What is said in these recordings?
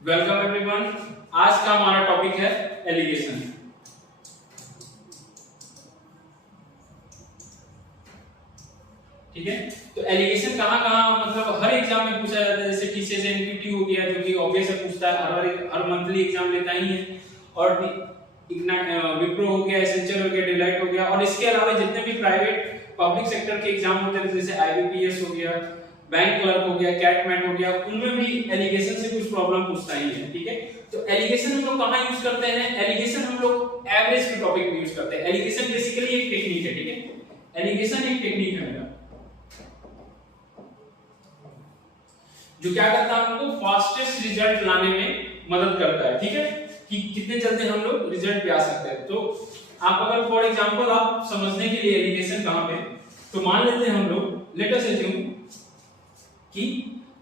Welcome everyone. आज का हमारा टॉपिक है एलिगेशन। ठीक है, तो एलिगेशन कहाँ मतलब हर एग्जाम में पूछा जाता है। जैसे टीसीएस एनक्यूटी हो गया जो कि ऑब्वियस है, पूछता है हर मंथली एग्जाम लेता ही है। और विप्रो हो गया, एसेंचर हो गया, डिलाइट हो गया, और इसके अलावा जितने भी प्राइवेट पब्लिक सेक्टर के एग्जाम होते हैं जैसे आईबीपीएस हो गया, बैंक क्लर्क हो गया, कैटमैट हो गया, उनमें भी एलिगेशन से कुछ प्रॉब्लम पूछता ही है। ठीक है, तो एलिगेशन हम लोग कहाँ यूज करते हैं? एलिगेशन हम लोग एवरेज के टॉपिक में यूज करते हैं। एलिगेशन बेसिकली एक टेक्निक है। ठीक है, एलिगेशन एक टेक्निक है मेरा जो क्या करता है, हमको फास्टेस्ट रिजल्ट लाने में मदद करता है। ठीक है, कि कितने जल्दी हम लोग रिजल्ट पे आ सकते हैं। तो आप अगर फॉर एग्जांपल आप समझने के लिए एलिगेशन कहां पे, तो मान लेते हैं हम लोग, लेट अस अज्यूम कि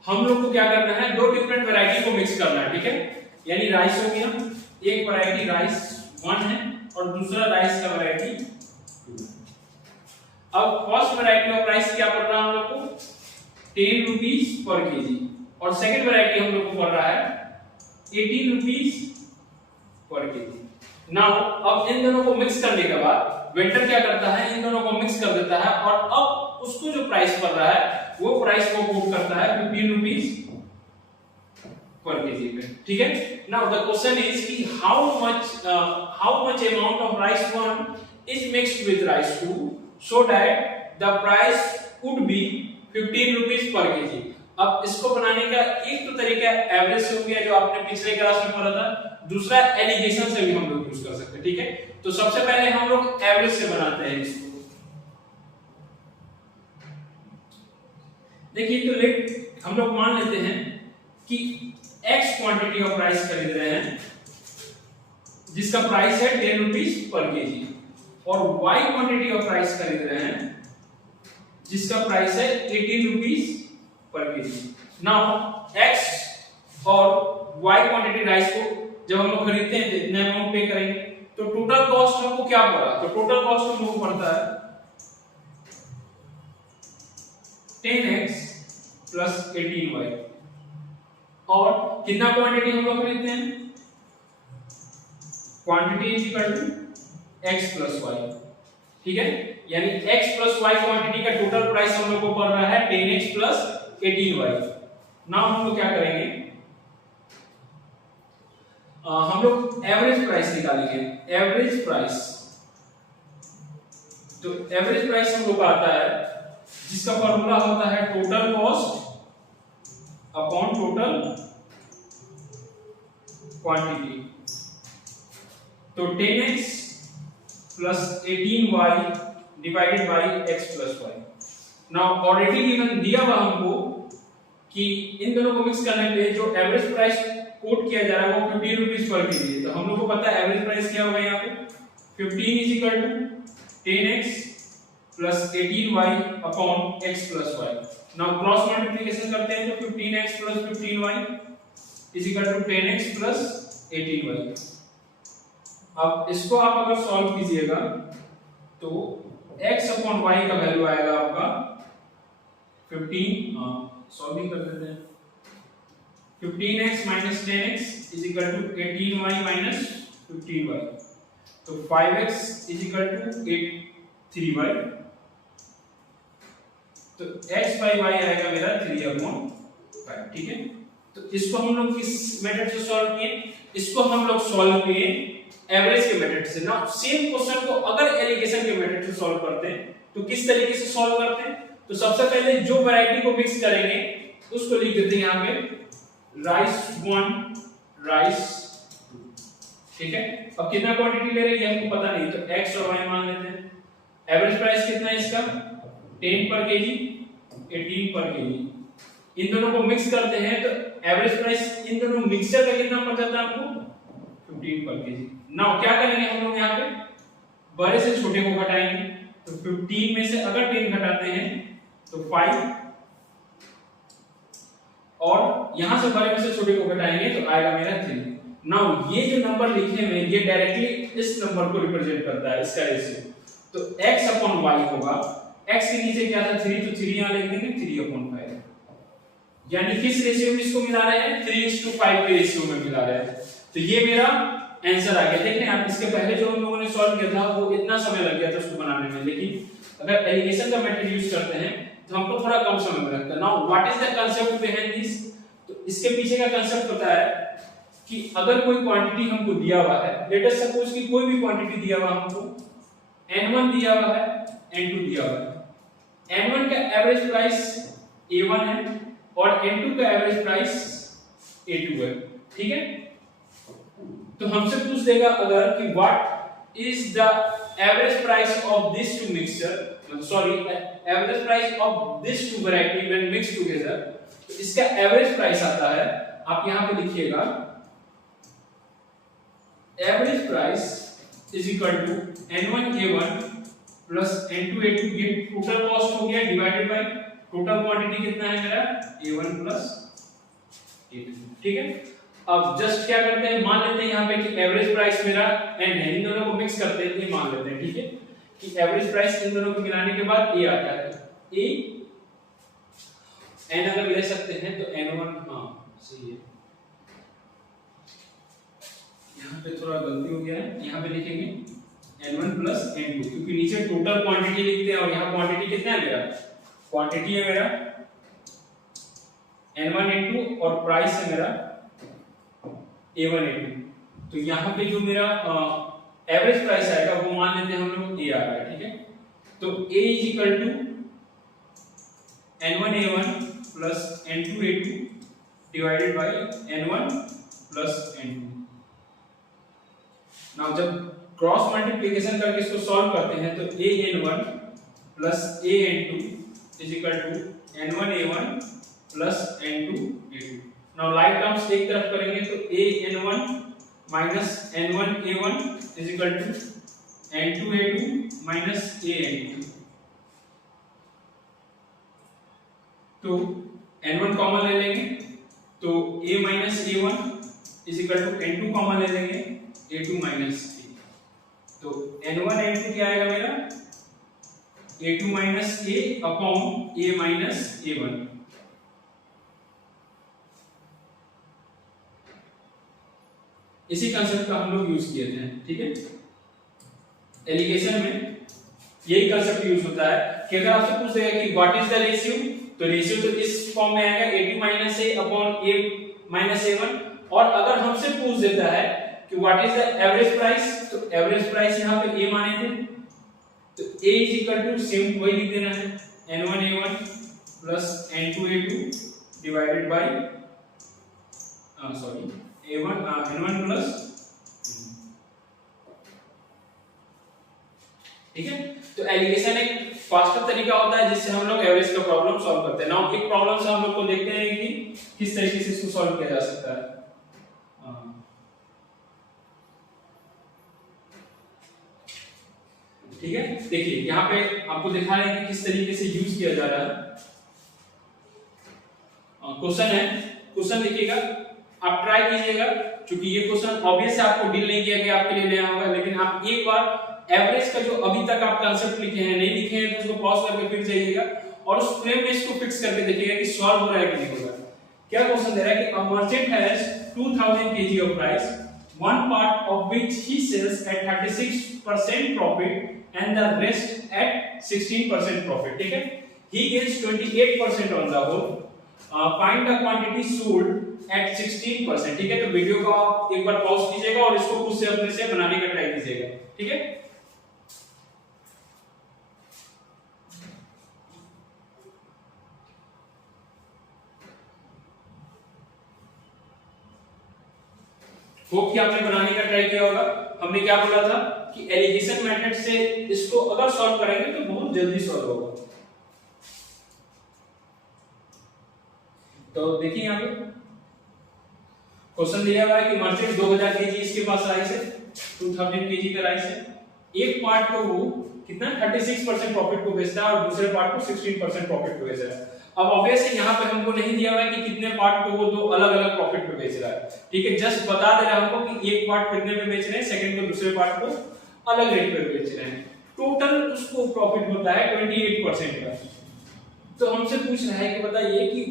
हम लोग को क्या करना है, दो डिफरेंट वैरायटी को मिक्स करना है। ठीक है, यानी राइस हो गया, एक वैरायटी राइस 1 है और दूसरा राइस का वैरायटी 2 है। अब फर्स्ट वैरायटी ऑफ राइस क्या पड़ रहा है हम लोग को, 10 रुपीस पर केजी, और सेकंड वैरायटी हम लोग को पड़ रहा है 18 रुपीस पर केजी। नाउ अब इन दोनों को मिक्स करने के बाद वेंडर क्या करता है, इन दोनों को मिक्स कर देता है और अब उसको जो प्राइस पड़ रहा है वो प्राइस को कोट करता है 15 रुपीस पर केजी पे। ठीक है, नाउ द क्वेश्चन इज कि how much amount of rice 1 is mixed with rice 2 so that the price would be 15 rupees पर केजी। अब इसको बनाने का एक तो तरीका एवरेज से हो गया जो आपने पिछले क्लास में पढ़ा था, दूसरा एलिगेशन से भी हम लोग यूज कर सकते हैं। ठीक है, तो सबसे पहले हम लोग एवरेज से बनाते हैं इसको। देखिए, तो लेट हम लोग मान लेते हैं कि x क्वांटिटी ऑफ राइस खरीद रहे हैं जिसका प्राइस है 10 रुपीस पर केजी, और y क्वांटिटी ऑफ राइस खरीद रहे हैं जिसका प्राइस है 18 रुपीस पर केजी। नाउ x और y क्वांटिटी राइस को जब हम लोग खरीदते हैं जितने अमाउंट पे करेंगे तो टोटल कॉस्ट हमको क्या पड़ा, तो टोटल कॉस्ट हम लोग पड़ता है 10x प्लस 18y, और कितना क्वांटिटी हम लोग खरीदते हैं, quantity is equal to x plus y। ठीक है, यानी x प्लस y क्वांटिटी का टोटल प्राइस हम लोग को पड़ रहा है 10x प्लस 18y। नाउ हम लोग क्या करेंगे, हम लोग एवरेज प्राइस निकालेंगे। एवरेज प्राइस, तो एवरेज प्राइस हम लोग आता है जिसका फॉर्मूला होता है total cost upon total quantity. तो 10x plus 18y divided by x plus y। Now already given दिया हुआ हमको कि इन दोनों को मिक्स करने पे जो एवरेज प्राइस कोट किया जा रहा है वो 15 रुपीस पर केजी है। तो हम लोग को पता है एवरेज प्राइस क्या होगा, यहाँ पे 15 is equal to 10x plus 18y upon x plus y। Now cross multiplication करते हैं तो 15x plus 15y is equal to 10x plus 18y। अब इसको आप अगर सॉल्व कीजिएगा तो x अपॉन y का वैल्यू आएगा आपका 15, सॉल्विंग कर देते हैं, 15x minus 10x is equal to 18y minus 15y। तो 5x is equal to 3y। तो x by y आएगा मेरा 3/5। ठीक है, तो इसको हम लोग किस मेथड से सॉल्व किए, इसको हम लोग सॉल्व किए एवरेज के मेथड से। ना सेम क्वेश्चन को अगर एलिगेशन के मेथड से सॉल्व करते हैं तो किस तरीके से सॉल्व करते हैं, तो सबसे पहले जो वैरायटी को मिक्स करेंगे उसको लिख देते हैं यहाँ पे राइस 1 राइस 2। ठीक है, अब कितना क्वांटिटी ले रही है हमको पता नहीं, तो x और y मान लेते हैं। एवरेज प्राइस कितना है इसका 10 पर केजी, 18 पर केजी। इन दोनों को मिक्स करते हैं तो एवरेज प्राइस इन दोनों मिक्सचर का कितना पड़ जाता है हमको 15 पर केजी। नाउ क्या करेंगे हम लोग, यहाँ पे बड़े से छोटे को घटाएंगे, तो 15 में से अगर 10 घटाते हैं तो 5, और यहां से बड़े में से छोटे को घटाएंगे तो आएगा मेरा 3। नाउ ये जो नंबर लिखे हुए ये डायरेक्टली इस नंबर को रिप्रेजेंट करता है, इसका रेशियो। तो x अपॉन y होगा, x के नीचे क्या था 3, तो 3 यहां लिख देंगे 3/5। यानी किस रेशियो में इसको मिला रहे हैं, 3:5 के रेशियो में मिला रहे हैं। तो ये मेरा आंसर आ गया। देख रहे हैं आप, इसके पहले जो हम लोगों ने सॉल्व किया था वो इतना समय लग गया था उसको बनाने में, लेकिन अगर एलिगेशन का मेथड यूज करते हैं तो हमको थोड़ा कम समय में लगता है। Now what is the concept behind this? तो इसके पीछे का कांसेप्ट होता है कि अगर कोई क्वांटिटी हमको दिया हुआ है, लेट अस सपोज कि कोई भी क्वांटिटी दिया हुआ हमको, n1 दिया हुआ है, n2 दिया हुआ है। n1 का एवरेज प्राइस a1 है और n2 का एवरेज प्राइस a2 है, ठीक है। तो हमसे पूछ देगा अगर कि what is the average price of this two mixture, sorry average price of this two variety when mixed together. तो इसका एवरेज प्राइस आता है, आप यहां पे लिखिएगा, average price is equal to n1a1 plus n2a2, ये टोटल कॉस्ट हो गया डिवाइडेड बाय टोटल क्वांटिटी कितना है मेरा, a1 प्लस a2, ठीक है। अब जस्ट क्या करते हैं, मान लेते हैं यहाँ पे कि एवरेज प्राइस मेरा n है, इन दोनों को मिक्स करते हैं, ये मान लेते हैं, ठीक है, कि एवरेज प्राइस इन दोनों को मिलाने के बाद a आता है। a n अगर ले सकते हैं तो n1, हाँ सही है, यहाँ पे थोड़ा गलती हो गया है, यहाँ पे लिखेंगे n1 प्लस n2, क्योंकि नीचे टोटल क्वांटिटी लिखते हैं और यहाँ क्वांटिटी कितना है मेरा, क्वांटिटी है मेरा n1 n2 और प्राइस है मेरा a1 a2। तो यहाँ पे जो मेरा एवरेज प्राइस आएगा वो मान लेते हैं हम लोग a आ रहा है, ठीक है। तो a is equal to n1 a1 plus n2 a2 divided by n1 plus n2। Now जब क्रॉस मल्टीप्लिकेशन करके इसको सॉल्व करते हैं तो a n1 plus a n2 is equal to n1 a1 plus n2 a2। Now like terms एक तरफ करेंगे तो a n1 minus n1 a1 is equal to n2 a2 minus a n2। तो n1 कॉमन ले लेंगे तो a minus a1 is equal to n2 common ले लेंगे a2 माइनस a। तो n1 n2 क्या आएगा मेरा, a2 minus a upon a minus a1। इसी कंसेप्ट का हम लोग यूज किए थे, ठीक है। एलिगेशन में यही कंसेप्ट यूज होता है कि अगर आपसे पूछ देगा कि व्हाट इज द रेशियो, तो रेशियो तो इस फॉर्म में आएगा a2 minus a upon a minus a1। और अगर हमसे पूछ देता है कि what is the average price, तो एवरेज प्राइस यहाँ पे a माने थे, तो a is equal to same वही लिख देना है n1 a1 plus n2 a2 divided by sorry n1 plus, ठीक है। तो एलिगेशन एक फास्टर तरीका होता है जिससे हम लोग एवरेज का प्रॉब्लम सॉल्व करते हैं। नाउ एक प्रॉब्लम से हम लोग को देखते हैं कि किस तरीके से इसको सॉल्व किया जा सकता है। ठीक है, देखिए यहाँ पे आपको दिखा रहे हैं कि किस तरीके से यूज किया जा रहा है। क्वेश्चन है, क्वेश्चन देखिएगा, आप ट्राई कीजिएगा, क्योंकि ये क्वेश्चन ऑब्वियस आपको डील नहीं किया गया, आपके लिए नया होगा, लेकिन आप एक बार एवरेज का जो अभी तक आप कांसेप्ट लिखे हैं, नहीं लिखे हैं तो उसको पॉज करके फिर जाइएगा और उस फ्रेम में इसको फिक्स करके देखिएगा कि सॉल्व हो रहा है कि नहीं हो रहा है। क्या क्वेश्चन दे रहा है कि a merchant has 2000 kg of rice, one part of which he sells at 36% profit and the rest at 16% profit, ठीक है। He gets 28% on the whole, find the quantity sold at 16%, ठीक है। तो वीडियो को आप एक बार पॉज कीजिएगा और इसको खुद से अपने से बनाने का ट्राई कीजिएगा, ठीक है। होप कि आपने बनाने का ट्राई किया होगा। हमने क्या बोला था कि एलिगेशन मेथड से इसको अगर सॉल्व करेंगे तो बहुत जल्दी सॉल्व होगा। तो देखिए यहाँ पे क्वेश्चन दिया हुआ है कि मर्चेंट 2000 केजी इसके पास राइस है, 2000 केजी का राइस है, एक पार्ट को वो कितना 36% प्रॉफिट को बेचता है और दूसरे पार्ट को 16% प्रॉफिट को बेच रहा है। अब ऑब्वियसली यहाँ पे हमको नहीं दिया हुआ है कि कितने पार्ट को वो दो अलग अलग प्रॉफिट पे बेच रहा है, ठीक है। जस्ट बता दे रहा है हमको कि एक पार्ट कितने पे बेच रहे हैं, सेकंड को दूसरे पार्ट को अलग रेट पे बेच रहे हैं। टोटल उसको प्रॉफिट होता है 28% का। तो हमसे पूछ रहा है कि बताइए कि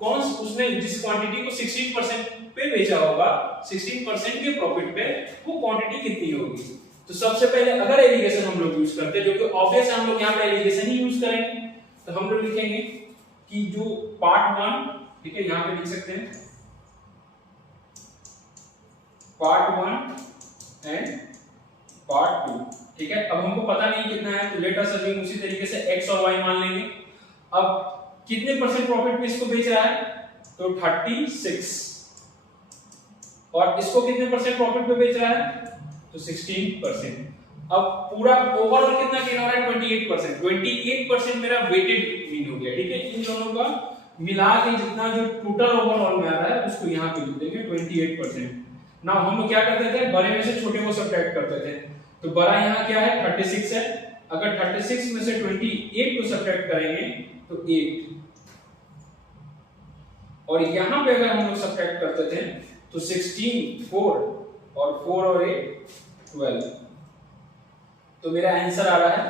कौन उसने जिस क्वांटिटी को 16% पे बेचा होगा, 16% के प्रॉफिट पे वो क्वांटिटी कितनी होगी। तो सबसे पहले अगर एलिगेशन हम लोग यूज करते हैं, जो कि ऑब्वियस है हम लोग यहाँ पे एलिगेशन ही यूज करेंगे, तो हम लोग लिखेंगे कि जो पार्ट 1, ठीक है, यहाँ पे लिख सकते हैं पार्ट 1 एंड पार्ट 2, ठीक है। अब हमको पता नहीं कितना है, तो लेट अस अज्यूम उसी तरीके से x और y मान लेंगे। अब कितने परसेंट प्रॉफिट पे इसको बेच रहा है, तो 36, और इसको कितने परसेंट प्रॉफिट पे बेच रहा है, तो 16%। अब पूरा ओवरऑल कितना गेन हो रहा है, 28%। 28% मेरा वेटेड मीन हो गया, ठीक है। इन दोनों का मिला के जितना जो टोटल ओवरऑल में आ रहा है उसको यहाँ पे लिख देंगे 28%। ना हम लोग क्या करते थे, बड़े में से छोटे को सब्ट्रैक्ट करते थे, तो बड़ा यहाँ क्या है 36 है, अगर 36 में से 28 को सब्ट्रैक्ट करेंगे तो 8, और यहाँ पे अगर हम लोग सब्ट्रैक्ट करते थे तो 16, 4 और 4 और 8 12, तो मेरा आंसर आ रहा है,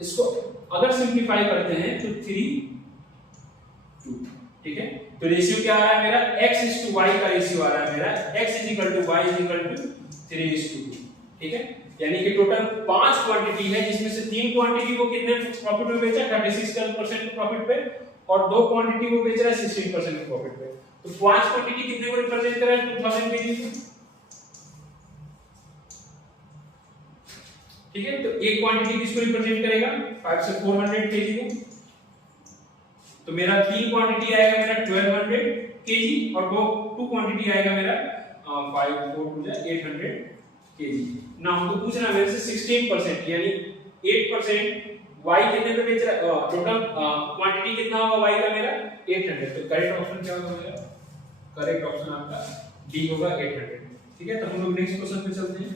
इसको अगर सिंप्लीफाई करते हैं तो 3, 2, ठीक है। तो रेशियो क्या आ रहा है मेरा, x/y का रेशियो आ रहा है मेरा, x/y 3:2, ठीक है। यानी कि टोटल 5 क्वांटिटी है, जिसमें से 3 क्वांटिटी को कितने प्रॉफिट में बेचा, 36% प्रॉफिट पे, और 2 क्वांटिटी को बेच रहा है 16% प्रॉफिट पे। तो 5 क्वांटिटी कितने को रिप्रेजेंट कर रहा है, 2000 केजी, ठीक है। तो एक क्वांटिटी किसको रिप्रेजेंट करेगा, 5 से 400 केजी को, तो मेरा 3 क्वांटिटी आएगा मेरा 1200 केजी, और 2 क्वांटिटी आएगा मेरा 5 4 2 800 केजी। ना हमको पूछना मेरे से 16%, यानी 8%, y कितने पे बेच रहा है, टोटल क्वांटिटी कितना होगा y का मेरा 800। तो करेक्ट ऑप्शन क्या होगा मेरा, करेक्ट ऑप्शन आपका डी होगा 800, ठीक है। तो हम लोग नेक्स्ट क्वेश्चन पे चलते हैं।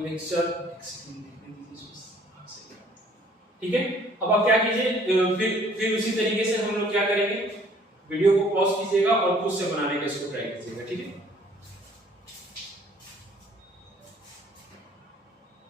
मिक्सचर, ठीक है। अब आप क्या कीजिए, फिर उसी तरीके से हम लोग क्या करेंगे, वीडियो को पॉज कीजिएगा और खुद से बनाने का इसको ट्राई कीजिएगा, ठीक है।